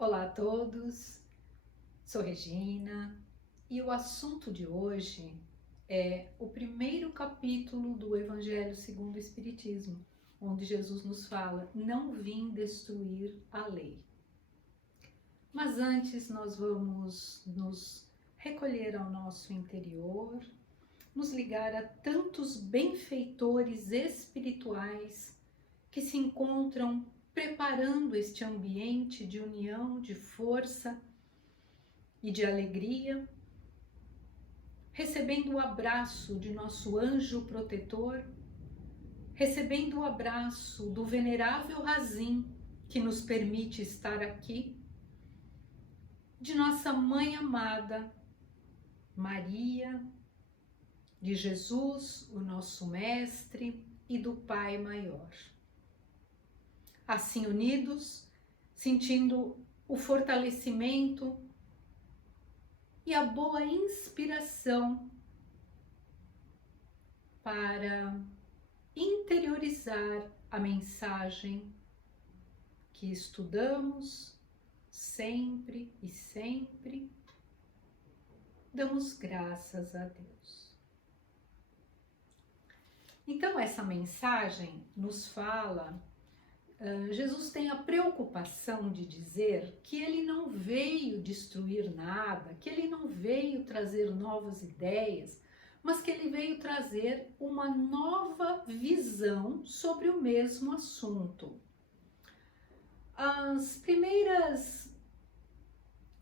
Olá a todos, sou Regina e o assunto de hoje é o primeiro capítulo do Evangelho segundo o Espiritismo, onde Jesus nos fala: não vim destruir a lei. Mas antes nós vamos nos recolher ao nosso interior, nos ligar a tantos benfeitores espirituais que se encontram preparando este ambiente de união, de força e de alegria, recebendo o abraço de nosso anjo protetor, recebendo o abraço do venerável Razim, que nos permite estar aqui, de nossa mãe amada, Maria, de Jesus, o nosso mestre, e do Pai maior. Assim unidos, sentindo o fortalecimento e a boa inspiração para interiorizar a mensagem que estudamos sempre e sempre, damos graças a Deus. Então essa mensagem nos fala, Jesus tem a preocupação de dizer que ele não veio destruir nada, que ele não veio trazer novas ideias, mas que ele veio trazer uma nova visão sobre o mesmo assunto. As primeiras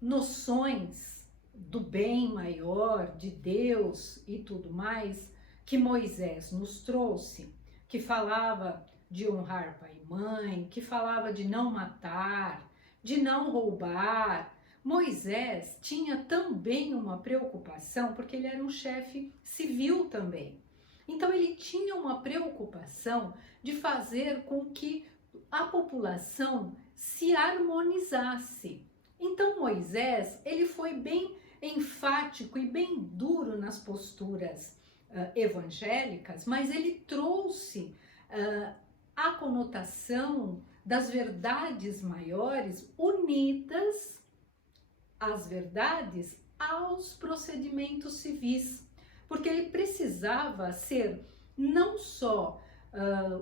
noções do bem maior, de Deus e tudo mais, que Moisés nos trouxe, que falava de honrar pai e mãe, que falava de não matar, de não roubar. Moisés tinha também uma preocupação, porque ele era um chefe civil também. Então ele tinha uma preocupação de fazer com que a população se harmonizasse. Então Moisés, ele foi bem enfático e bem duro nas posturas evangélicas, mas ele trouxe a conotação das verdades maiores unidas às verdades aos procedimentos civis, porque ele precisava ser não só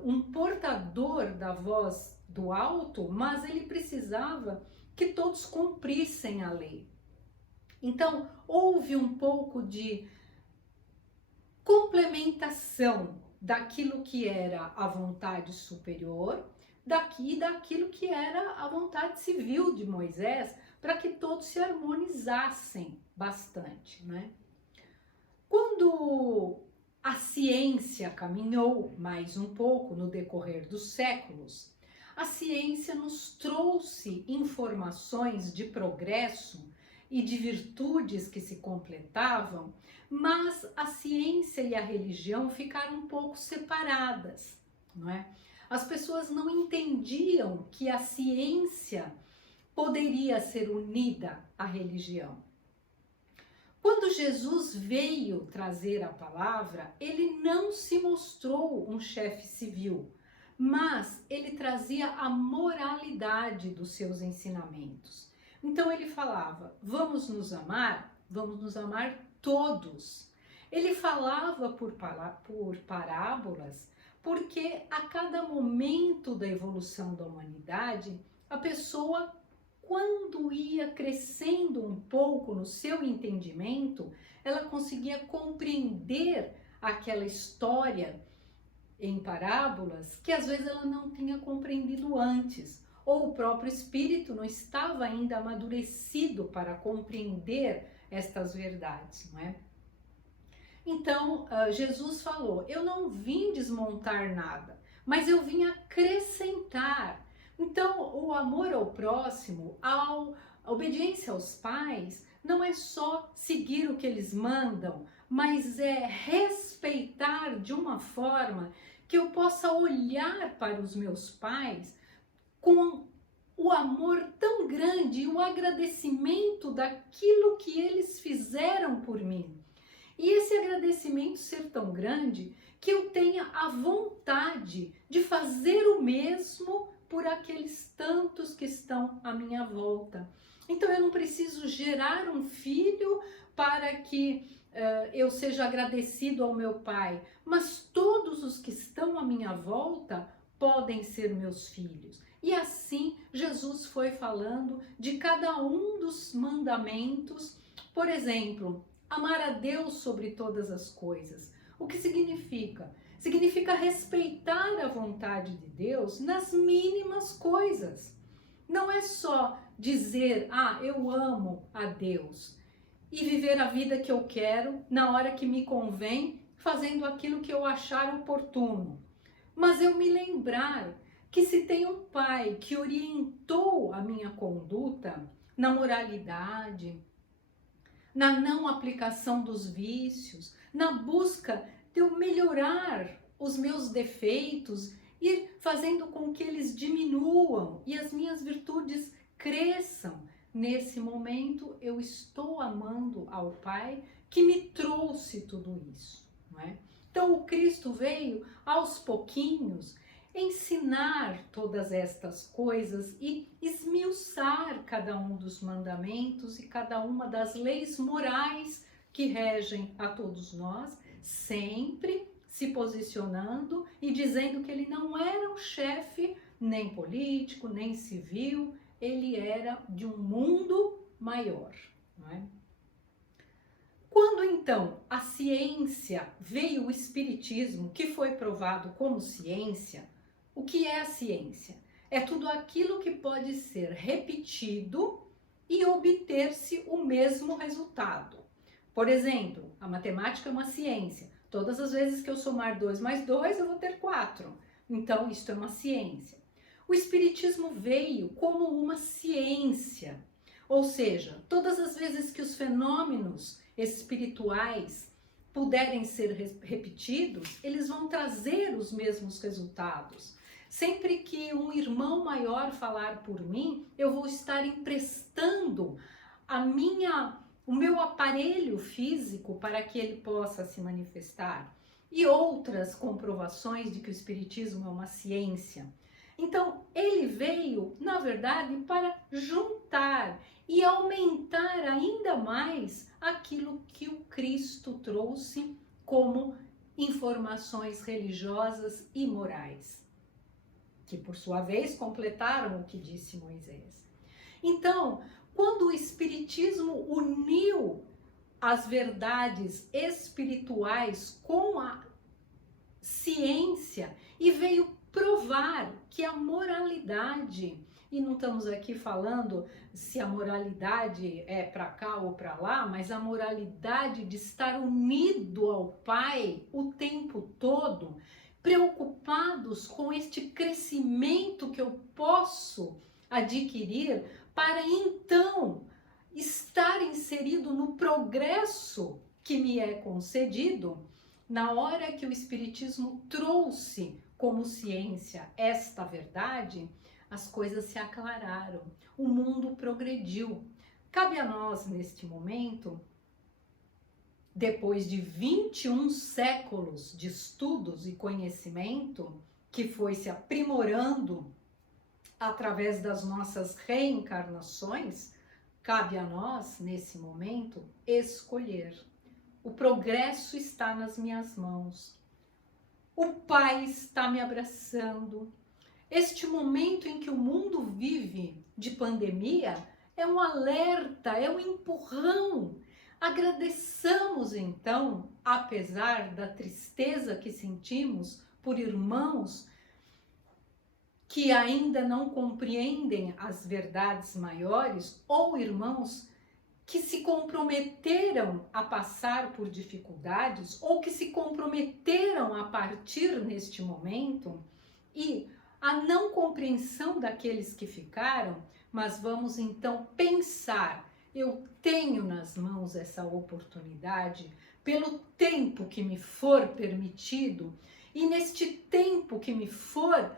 um portador da voz do alto, mas ele precisava que todos cumprissem a lei. Então, houve um pouco de complementação daquilo que era a vontade superior, daquilo que era a vontade civil de Moisés, para que todos se harmonizassem bastante, né? Quando a ciência caminhou mais um pouco no decorrer dos séculos, a ciência nos trouxe informações de progresso e de virtudes que se completavam, mas a ciência e a religião ficaram um pouco separadas, não é? As pessoas não entendiam que a ciência poderia ser unida à religião. Quando Jesus veio trazer a palavra, ele não se mostrou um chefe civil, mas ele trazia a moralidade dos seus ensinamentos. Então ele falava: vamos nos amar todos. Ele falava por parábolas, porque a cada momento da evolução da humanidade, a pessoa, quando ia crescendo um pouco no seu entendimento, ela conseguia compreender aquela história em parábolas que às vezes ela não tinha compreendido antes, ou o próprio espírito não estava ainda amadurecido para compreender estas verdades, não é? Então, Jesus falou: eu não vim desmontar nada, mas eu vim acrescentar. Então, o amor ao próximo, a obediência aos pais, não é só seguir o que eles mandam, mas é respeitar de uma forma que eu possa olhar para os meus pais com o amor tão grande e o agradecimento daquilo que eles fizeram por mim. E esse agradecimento ser tão grande que eu tenha a vontade de fazer o mesmo por aqueles tantos que estão à minha volta. Então eu não preciso gerar um filho para que eu seja agradecido ao meu pai, mas todos os que estão à minha volta podem ser meus filhos. E assim Jesus foi falando de cada um dos mandamentos. Por exemplo, amar a Deus sobre todas as coisas. O que significa? Significa respeitar a vontade de Deus nas mínimas coisas. Não é só dizer, eu amo a Deus e viver a vida que eu quero na hora que me convém, fazendo aquilo que eu achar oportuno. Mas eu me lembrar que se tem um pai que orientou a minha conduta na moralidade, na não aplicação dos vícios, na busca de eu melhorar os meus defeitos, ir fazendo com que eles diminuam e as minhas virtudes cresçam. Nesse momento eu estou amando ao Pai que me trouxe tudo isso, não é? Então o Cristo veio aos pouquinhos ensinar todas estas coisas e esmiuçar cada um dos mandamentos e cada uma das leis morais que regem a todos nós, sempre se posicionando e dizendo que ele não era um chefe nem político, nem civil, ele era de um mundo maior, não é? Quando então a ciência veio o espiritismo, que foi provado como ciência, o que é a ciência? É tudo aquilo que pode ser repetido e obter-se o mesmo resultado. Por exemplo, a matemática é uma ciência. Todas as vezes que eu somar 2 mais 2, eu vou ter 4. Então, isto é uma ciência. O espiritismo veio como uma ciência, ou seja, todas as vezes que os fenômenos espirituais puderem ser repetidos, eles vão trazer os mesmos resultados. Sempre que um irmão maior falar por mim, eu vou estar emprestando o meu aparelho físico para que ele possa se manifestar. E outras comprovações de que o espiritismo é uma ciência. Então, ele veio, na verdade, para juntar e aumentar ainda mais aquilo que o Cristo trouxe como informações religiosas e morais, que por sua vez completaram o que disse Moisés. Então, quando o Espiritismo uniu as verdades espirituais com a ciência e veio provar que a moralidade, e não estamos aqui falando se a moralidade é para cá ou para lá, mas a moralidade de estar unido ao Pai o tempo todo, preocupados com este crescimento que eu posso adquirir para então estar inserido no progresso que me é concedido. Na hora que o Espiritismo trouxe como ciência esta verdade, as coisas se aclararam, o mundo progrediu. Cabe a nós, neste momento, depois de 21 séculos de estudos e conhecimento, que foi se aprimorando através das nossas reencarnações, cabe a nós, nesse momento, escolher. O progresso está nas minhas mãos. O Pai está me abraçando. Este momento em que o mundo vive de pandemia é um alerta, é um empurrão. Agradeçamos então, apesar da tristeza que sentimos por irmãos que ainda não compreendem as verdades maiores, ou irmãos que se comprometeram a passar por dificuldades, ou que se comprometeram a partir neste momento, e a não compreensão daqueles que ficaram, mas vamos então pensar, eu tenho nas mãos essa oportunidade, pelo tempo que me for permitido, e neste tempo que me for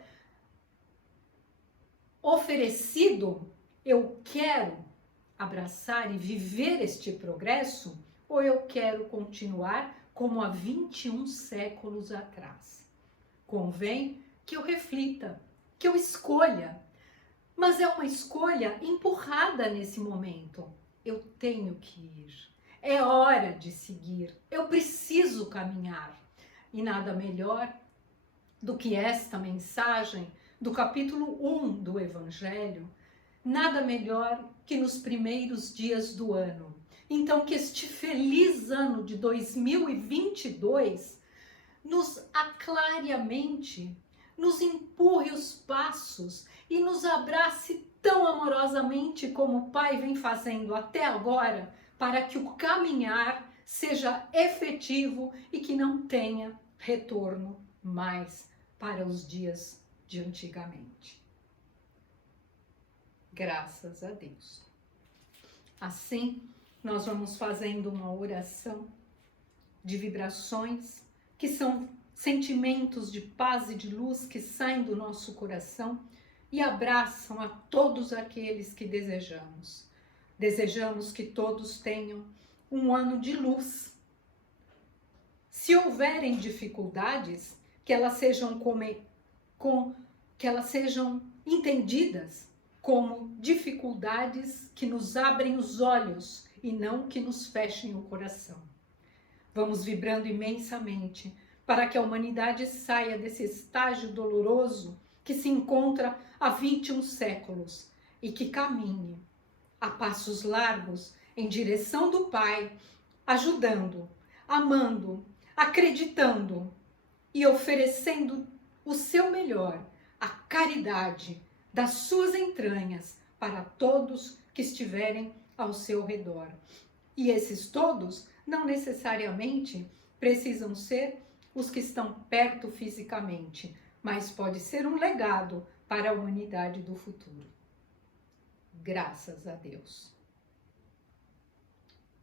oferecido, eu quero abraçar e viver este progresso, ou eu quero continuar como há 21 séculos atrás? Convém que eu reflita que eu escolha, mas é uma escolha empurrada nesse momento. Eu tenho que ir, é hora de seguir, eu preciso caminhar. E nada melhor do que esta mensagem do capítulo 1 do Evangelho, nada melhor que nos primeiros dias do ano. Então, que este feliz ano de 2022 nos aclare a mente, nos empurre os passos e nos abrace tão amorosamente como o Pai vem fazendo até agora, para que o caminhar seja efetivo e que não tenha retorno mais para os dias de antigamente. Graças a Deus. Assim, nós vamos fazendo uma oração de vibrações, que são sentimentos de paz e de luz que saem do nosso coração e abraçam a todos aqueles que desejamos. Desejamos que todos tenham um ano de luz. Se houverem dificuldades, que elas sejam entendidas como dificuldades que nos abrem os olhos e não que nos fechem o coração. Vamos vibrando imensamente para que a humanidade saia desse estágio doloroso que se encontra há 21 séculos e que caminhe a passos largos em direção do Pai, ajudando, amando, acreditando e oferecendo o seu melhor, a caridade das suas entranhas para todos que estiverem ao seu redor. E esses todos não necessariamente precisam ser os que estão perto fisicamente, mas pode ser um legado para a humanidade do futuro. Graças a Deus.